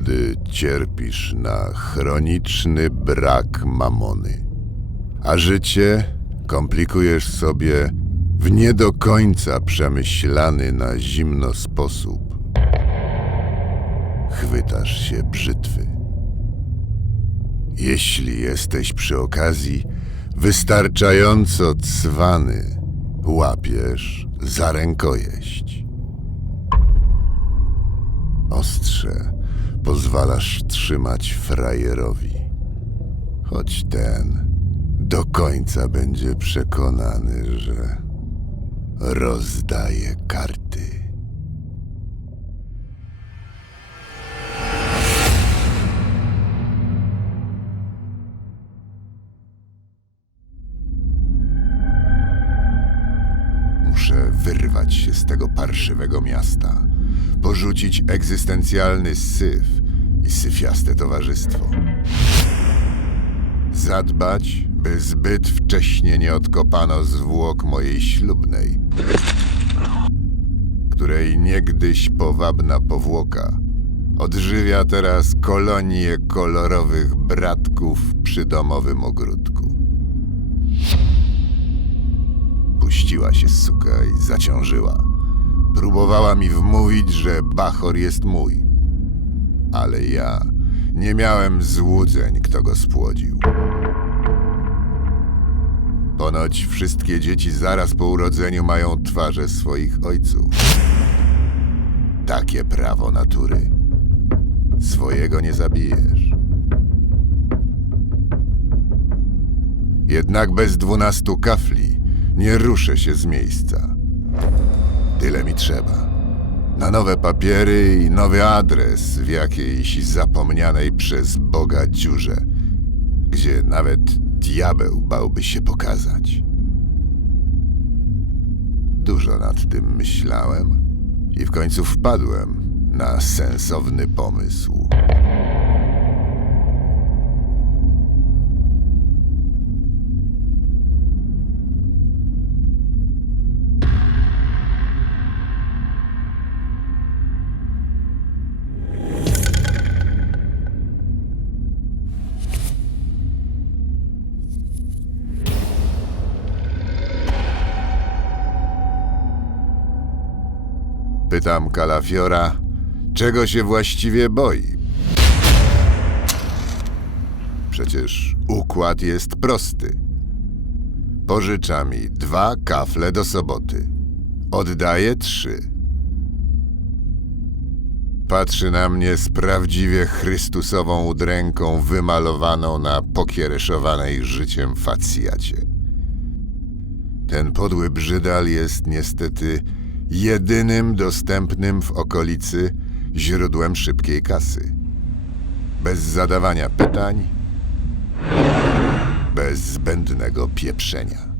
gdy cierpisz na chroniczny brak mamony, a życie komplikujesz sobie w nie do końca przemyślany na zimno sposób. Chwytasz się brzytwy. Jeśli jesteś przy okazji wystarczająco cwany, łapiesz za rękojeść. Ostrze pozwalasz trzymać frajerowi, choć ten do końca będzie przekonany, że rozdaje karty. Muszę wyrwać się z tego parszywego miasta, porzucić egzystencjalny syf i syfiaste towarzystwo. Zadbać, by zbyt wcześnie nie odkopano zwłok mojej ślubnej, której niegdyś powabna powłoka odżywia teraz kolonię kolorowych bratków przy domowym ogródku. Puściła się suka i zaciążyła. Próbowała mi wmówić, że Bachor jest mój. Ale ja nie miałem złudzeń, kto go spłodził. Ponoć wszystkie dzieci zaraz po urodzeniu mają twarze swoich ojców. Takie prawo natury. Swojego nie zabijesz. Jednak bez dwunastu kafli nie ruszę się z miejsca. Tyle mi trzeba. Na nowe papiery i nowy adres w jakiejś zapomnianej przez Boga dziurze, gdzie nawet diabeł bałby się pokazać. Dużo nad tym myślałem i w końcu wpadłem na sensowny pomysł. Pytam Kalafiora, czego się właściwie boi? Przecież układ jest prosty. Pożycza mi dwa kafle do soboty. Oddaję trzy. Patrzy na mnie z prawdziwie chrystusową udręką wymalowaną na pokiereszowanej życiem facjacie. Ten podły brzydal jest niestety jedynym dostępnym w okolicy źródłem szybkiej kasy. Bez zadawania pytań, bez zbędnego pieprzenia.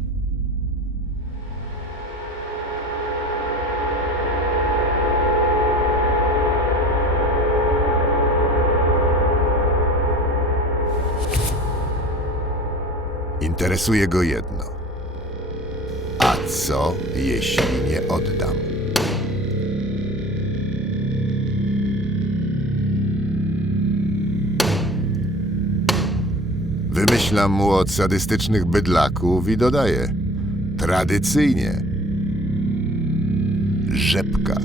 Interesuje go jedno. A co, jeśli nie oddam? Wymyślam mu od sadystycznych bydlaków i dodaję. Tradycyjnie. Rzepka.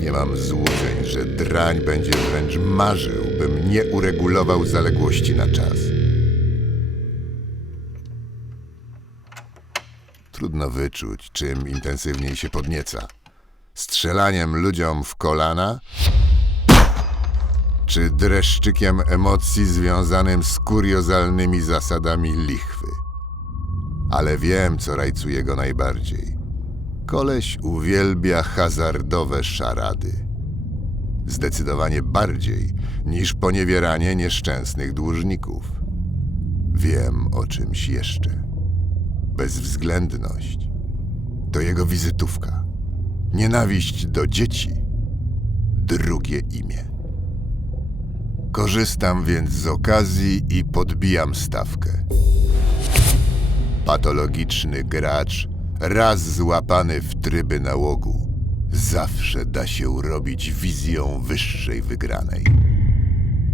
Nie mam złudzeń, że drań będzie wręcz marzył, bym nie uregulował zaległości na czas. Trudno wyczuć, czym intensywniej się podnieca. Strzelaniem ludziom w kolana, czy dreszczykiem emocji związanym z kuriozalnymi zasadami lichwy. Ale wiem, co rajcuje go najbardziej. Koleś uwielbia hazardowe szarady. Zdecydowanie bardziej niż poniewieranie nieszczęsnych dłużników. Wiem o czymś jeszcze. Bezwzględność to jego wizytówka. Nienawiść do dzieci drugie imię. Korzystam więc z okazji i podbijam stawkę. Patologiczny gracz, raz złapany w tryby nałogu, zawsze da się urobić wizją wyższej wygranej.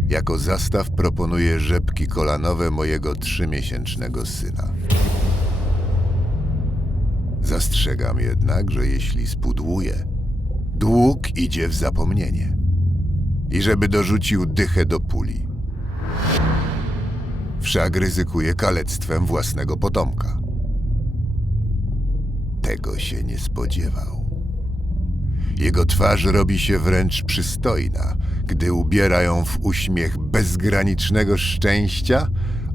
Jako zastaw proponuję rzepki kolanowe mojego trzymiesięcznego syna. Zastrzegam jednak, że jeśli spudłuje, dług idzie w zapomnienie. I żeby dorzucił dychę do puli. Wszak ryzykuje kalectwem własnego potomka. Tego się nie spodziewał. Jego twarz robi się wręcz przystojna, gdy ubiera ją w uśmiech bezgranicznego szczęścia,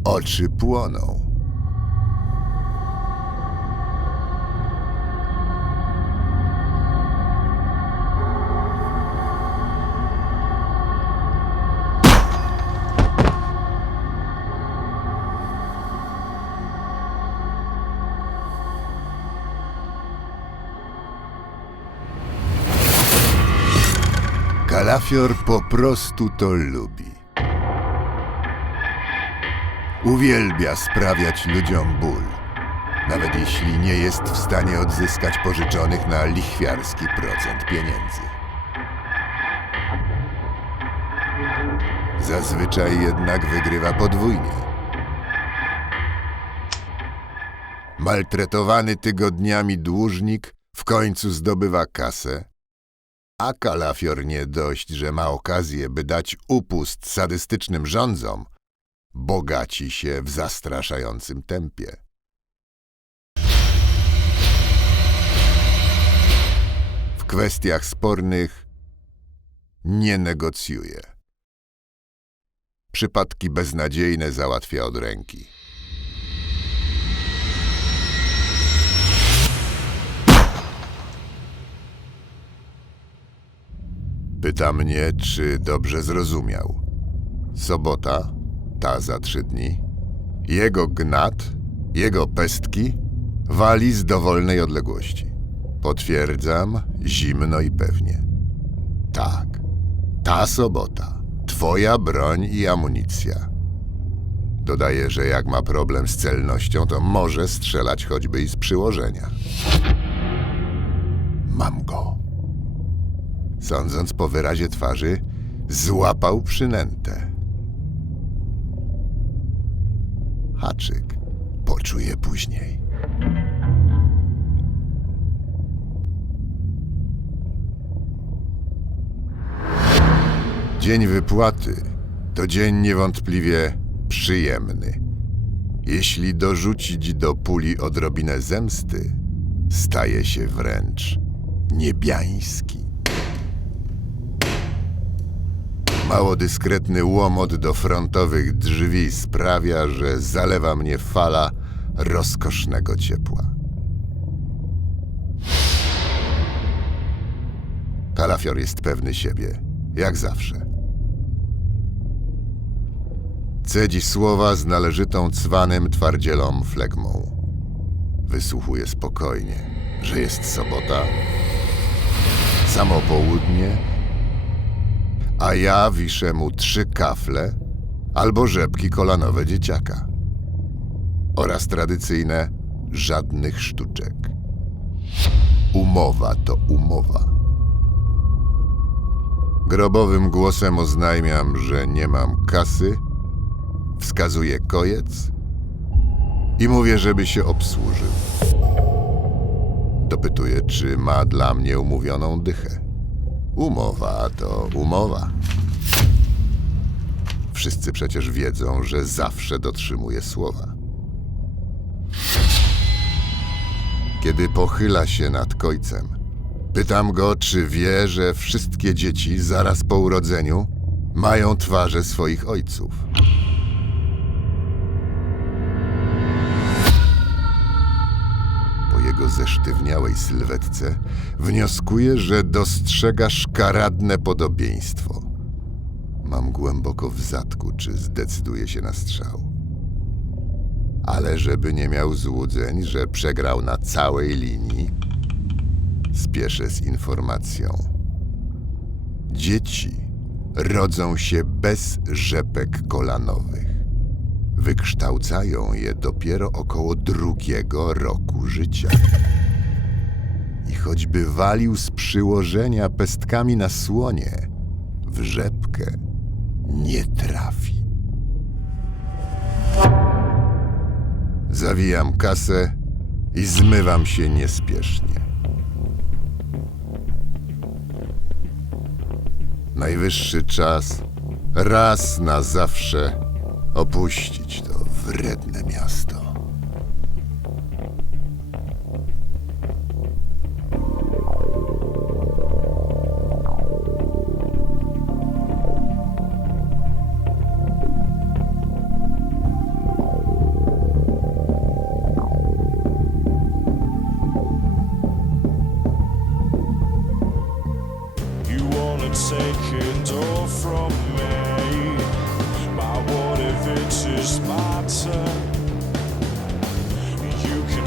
oczy płoną. Kalafior po prostu to lubi. Uwielbia sprawiać ludziom ból, nawet jeśli nie jest w stanie odzyskać pożyczonych na lichwiarski procent pieniędzy. Zazwyczaj jednak wygrywa podwójnie. Maltretowany tygodniami dłużnik w końcu zdobywa kasę, a Kalafior nie dość, że ma okazję, by dać upust sadystycznym rządzom, bogaci się w zastraszającym tempie. W kwestiach spornych nie negocjuje. Przypadki beznadziejne załatwia od ręki. Pyta mnie, czy dobrze zrozumiał. Sobota, ta za trzy dni. Jego gnat, jego pestki wali z dowolnej odległości. Potwierdzam, zimno i pewnie. Tak, ta sobota. Twoja broń i amunicja. Dodaje, że jak ma problem z celnością, to może strzelać choćby i z przyłożenia. Mam go. Sądząc po wyrazie twarzy, złapał przynętę. Haczyk poczuje później. Dzień wypłaty to dzień niewątpliwie przyjemny. Jeśli dorzucić do puli odrobinę zemsty, staje się wręcz niebiański. Mało dyskretny łomot do frontowych drzwi sprawia, że zalewa mnie fala rozkosznego ciepła. Kalafior jest pewny siebie, jak zawsze. Cedzi słowa z należytą cwanym twardzielom flegmą. Wysłuchuje spokojnie, że jest sobota, samo południe, a ja wiszę mu trzy kafle albo rzepki kolanowe dzieciaka. Oraz tradycyjne żadnych sztuczek. Umowa to umowa. Grobowym głosem oznajmiam, że nie mam kasy, wskazuję kojec i mówię, żeby się obsłużył. Dopytuję, czy ma dla mnie umówioną dychę. Umowa to umowa. Wszyscy przecież wiedzą, że zawsze dotrzymuję słowa. Kiedy pochyla się nad kojcem, pytam go, czy wie, że wszystkie dzieci zaraz po urodzeniu mają twarze swoich ojców. Jego zesztywniałej sylwetce wnioskuję, że dostrzega szkaradne podobieństwo. Mam głęboko w zadku, czy zdecyduje się na strzał. Ale żeby nie miał złudzeń, że przegrał na całej linii, spieszę z informacją. Dzieci rodzą się bez rzepek kolanowych. Wykształcają je dopiero około drugiego roku życia. I choćby walił z przyłożenia pestkami na słonie, w rzepkę nie trafi. Zawijam kasę i zmywam się niespiesznie. Najwyższy czas raz na zawsze opuścić to wredne miasto.